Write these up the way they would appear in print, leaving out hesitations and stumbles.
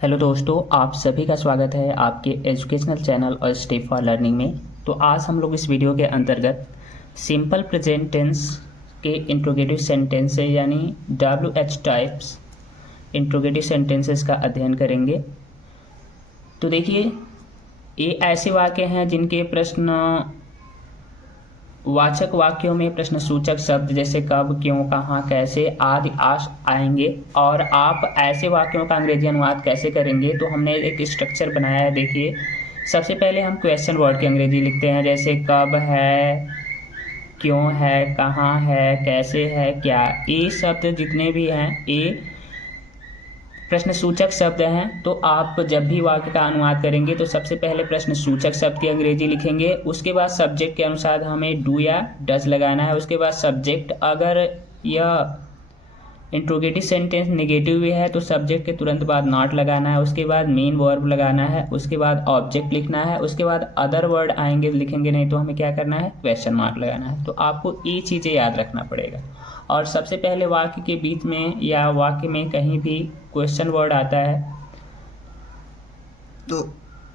Hello दोस्तों, आप सभी का स्वागत है आपके एजुकेशनल चैनल और स्टेप फॉर लर्निंग में। तो आज हम लोग इस वीडियो के अंतर्गत सिंपल प्रेजेंट टेंस के इंट्रोगेटिव सेंटेंसेस यानी WH टाइप्स इंट्रोगेटिव सेंटेंसेस का अध्ययन करेंगे। तो देखिए, ये ऐसे वाक्य हैं जिनके प्रश्न वाचक वाक्यों में प्रश्न सूचक शब्द जैसे कब, क्यों, कहाँ, कैसे आदि आएंगे। और आप ऐसे वाक्यों का अंग्रेजी अनुवाद कैसे करेंगे, तो हमने एक स्ट्रक्चर बनाया है। देखिए, सबसे पहले हम क्वेश्चन वर्ड की अंग्रेजी लिखते हैं, जैसे कब है, क्यों है, कहाँ है, कैसे है, क्या। ये शब्द जितने भी हैं ये प्रश्न सूचक शब्द हैं। तो आप जब भी वाक्य का अनुवाद करेंगे तो सबसे पहले प्रश्न सूचक शब्द की अंग्रेजी लिखेंगे। उसके बाद सब्जेक्ट के अनुसार हमें डू या डज लगाना है। उसके बाद सब्जेक्ट, अगर यह इंट्रोगेटिव सेंटेंस नेगेटिव भी है तो सब्जेक्ट के तुरंत बाद नॉट लगाना है। उसके बाद मेन वर्ब लगाना है। उसके बाद ऑब्जेक्ट लिखना है। उसके बाद अदर वर्ड आएंगे लिखेंगे नहीं तो हमें क्या करना है, क्वेश्चन मार्क लगाना है। तो आपको ये चीज़ें याद रखना पड़ेगा। और सबसे पहले वाक्य के बीच में या वाक्य में कहीं भी क्वेश्चन वर्ड आता है तो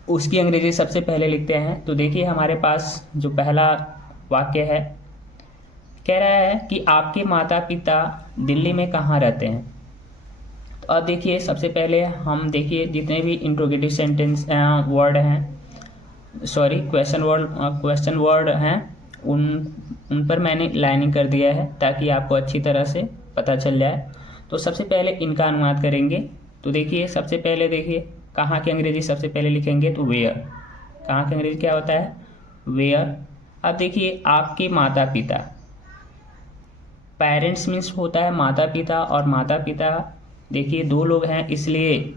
उसकी अंग्रेजी सबसे पहले लिखते हैं। तो देखिए, हमारे पास जो पहला वाक्य है, कह रहा है कि आपके माता पिता दिल्ली में कहाँ रहते हैं। तो अब देखिए, सबसे पहले हम देखिए जितने भी इंट्रोगेटिव सेंटेंस वर्ड हैं, सॉरी क्वेश्चन वर्ड हैं, उन पर मैंने लाइनिंग कर दिया है ताकि आपको अच्छी तरह से पता चल जाए। तो सबसे पहले इनका अनुवाद करेंगे। तो देखिए, सबसे पहले देखिए कहाँ की अंग्रेजी सबसे पहले लिखेंगे तो वेयर। कहाँ की अंग्रेजी क्या होता है, वेयर। अब देखिए, आपके माता पिता, पेरेंट्स मीन्स होता है माता पिता, और माता पिता देखिए दो लोग हैं इसलिए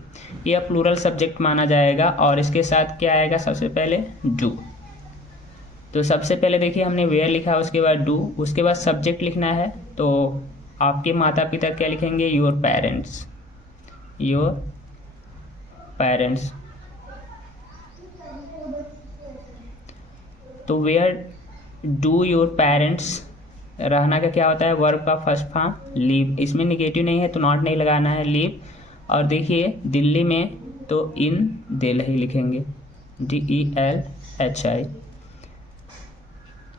यह प्लूरल सब्जेक्ट माना जाएगा। और इसके साथ क्या आएगा, सबसे पहले डू। तो सबसे पहले देखिए हमने वेयर लिखा, उसके बाद डू, उसके बाद सब्जेक्ट लिखना है। तो आपके माता पिता क्या लिखेंगे, योर पेरेंट्स, योर पेरेंट्स। तो वेयर डू योर पेरेंट्स रहना का क्या होता है, वर्ब का फर्स्ट फॉर्म लीव। इसमें निगेटिव नहीं है तो नॉट नहीं लगाना है, लीव। और देखिए दिल्ली में तो इन दिल्ली लिखेंगे, DELHI।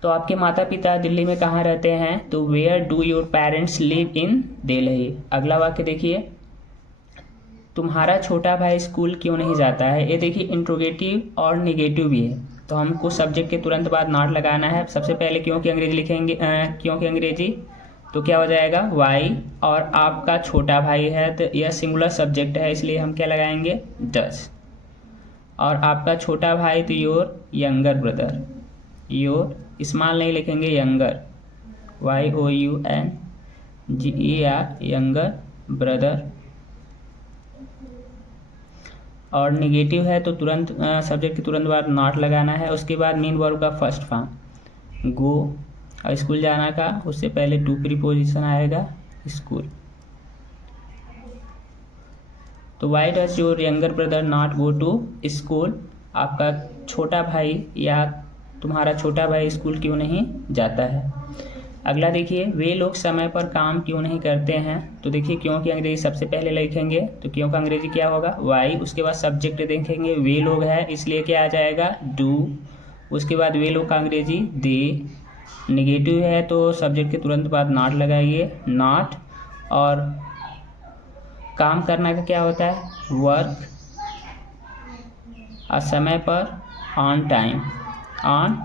तो आपके माता पिता दिल्ली में कहाँ रहते हैं, तो where do your parents live in Delhi. अगला वाक्य देखिए, तुम्हारा छोटा भाई स्कूल क्यों नहीं जाता है। ये देखिए इंट्रोगेटिव और निगेटिव भी है, तो हमको सब्जेक्ट के तुरंत बाद नॉट लगाना है। सबसे पहले क्यों की अंग्रेजी लिखेंगे, क्यों की अंग्रेजी तो क्या हो जाएगा, वाई। और आपका छोटा भाई है तो यह सिंगुलर सब्जेक्ट है इसलिए हम क्या लगाएंगे, डज। और आपका छोटा भाई तो your younger brother, your small नहीं लिखेंगे, यंगर, YOUNGER, यंगर ब्रदर। और निगेटिव है तो तुरंत सब्जेक्ट के तुरंत बाद नॉट लगाना है। उसके बाद मेन वर्ब का फर्स्ट फॉर्म गो, और स्कूल जाना का उससे पहले टू प्रीपोजिशन आएगा, स्कूल। तो why does your younger brother not go to school. आपका छोटा भाई या तुम्हारा छोटा भाई स्कूल क्यों नहीं जाता है। अगला देखिए, वे लोग समय पर काम क्यों नहीं करते हैं। तो देखिए क्यों की अंग्रेजी सबसे पहले लिखेंगे, तो क्यों का अंग्रेजी क्या होगा, वाई। उसके बाद सब्जेक्ट देखेंगे, वे लोग है इसलिए क्या आ जाएगा, डू। उसके बाद वे लोग का अंग्रेजी दे। निगेटिव है तो सब्जेक्ट के तुरंत बाद नॉट लगाइए, नॉट। और काम करना का क्या होता है, वर्क। और समय पर ऑन टाइम, ऑन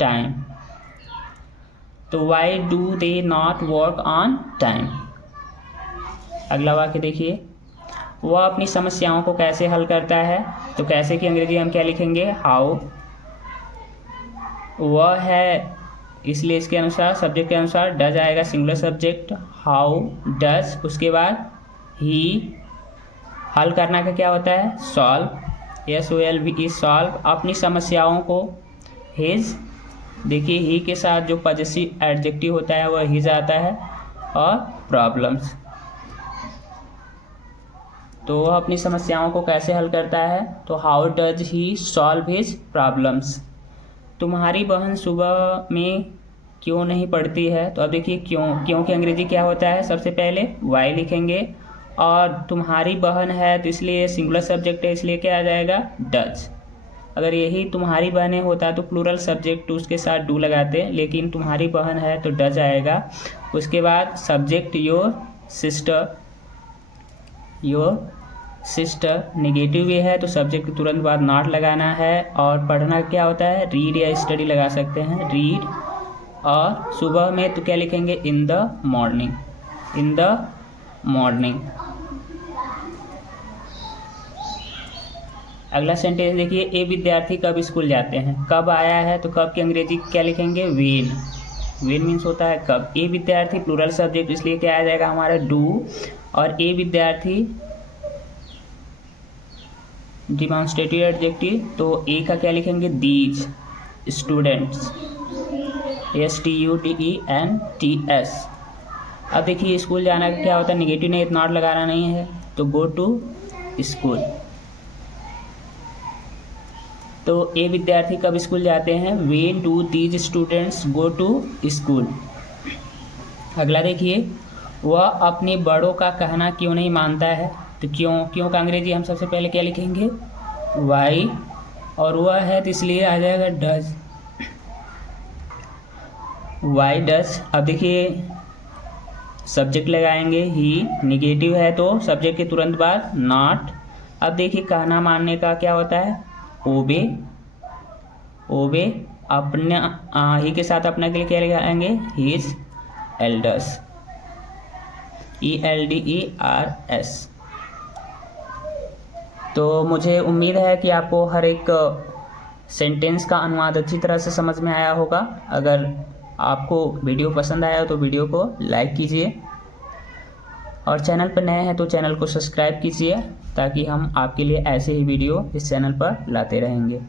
टाइम। तो why do they not work on time. अगला वाक्य देखिए, वह अपनी समस्याओं को कैसे हल करता है। तो कैसे की अंग्रेजी हम क्या लिखेंगे, हाउ। वह है इसलिए इसके अनुसार सब्जेक्ट के अनुसार डज आएगा, सिंगुलर सब्जेक्ट, हाउ डज। उसके बाद ही। हल करना का क्या होता है, सॉल्व, SOLVE, सॉल्व। अपनी समस्याओं को हिज। देखिए ही के साथ जो पॉजेसिव एडजेक्टिव होता है वह हिज आता है। और प्रॉब्लम्स, तो वह अपनी समस्याओं को कैसे हल करता है, तो how does he solve his problems. तुम्हारी बहन सुबह में क्यों नहीं पढ़ती है। तो अब देखिए क्यों की अंग्रेजी क्या होता है, सबसे पहले वाई लिखेंगे। और तुम्हारी बहन है तो इसलिए सिंगुलर सब्जेक्ट है, इसलिए क्या आ जाएगा डज। अगर यही तुम्हारी बहनें होता तो प्लूरल सब्जेक्ट उसके साथ डू लगाते, लेकिन तुम्हारी बहन है तो डज आएगा। उसके बाद सब्जेक्ट योर सिस्टर नेगेटिव भी है तो सब्जेक्ट के तुरंत बाद नॉट लगाना है। और पढ़ना क्या होता है, रीड या स्टडी लगा सकते हैं, रीड। और सुबह में तो क्या लिखेंगे, इन द मॉर्निंग। अगला सेंटेंस देखिए, ए विद्यार्थी कब स्कूल जाते हैं। कब आया है तो कब की अंग्रेजी क्या लिखेंगे, वेन मीन्स होता है कब। ए विद्यार्थी प्लूरल सब्जेक्ट इसलिए क्या आ जाएगा हमारा डू। और ए विद्यार्थी डिमॉन्स्ट्रेटिव एडजेक्टिव तो ए का क्या लिखेंगे, दीज स्टूडेंट्स, STUDENTS। अब देखिए स्कूल जाना का क्या होता है, निगेटिव नहीं, नॉट लगाना नहीं है तो गो टू स्कूल। तो ए विद्यार्थी कब स्कूल जाते हैं, when do these students go to school. अगला देखिए, वह अपने बड़ों का कहना क्यों नहीं मानता है। तो क्यों का अंग्रेजी हम सबसे पहले क्या लिखेंगे, वाई। और वह है तो इसलिए आ जाएगा डज, वाई डज। अब देखिए सब्जेक्ट लगाएंगे ही, निगेटिव है तो सब्जेक्ट के तुरंत बाद नॉट। अब देखिए कहना मानने का क्या होता है, ओबे। अपना ही के साथ अपना के लिए क्या लगाएंगे, हिज एल्डर्स, ELDERS। तो मुझे उम्मीद है कि आपको हर एक सेंटेंस का अनुवाद अच्छी तरह से समझ में आया होगा। अगर आपको वीडियो पसंद आया तो वीडियो को लाइक कीजिए और चैनल पर नए हैं तो चैनल को सब्सक्राइब कीजिए, ताकि हम आपके लिए ऐसे ही वीडियो इस चैनल पर लाते रहेंगे।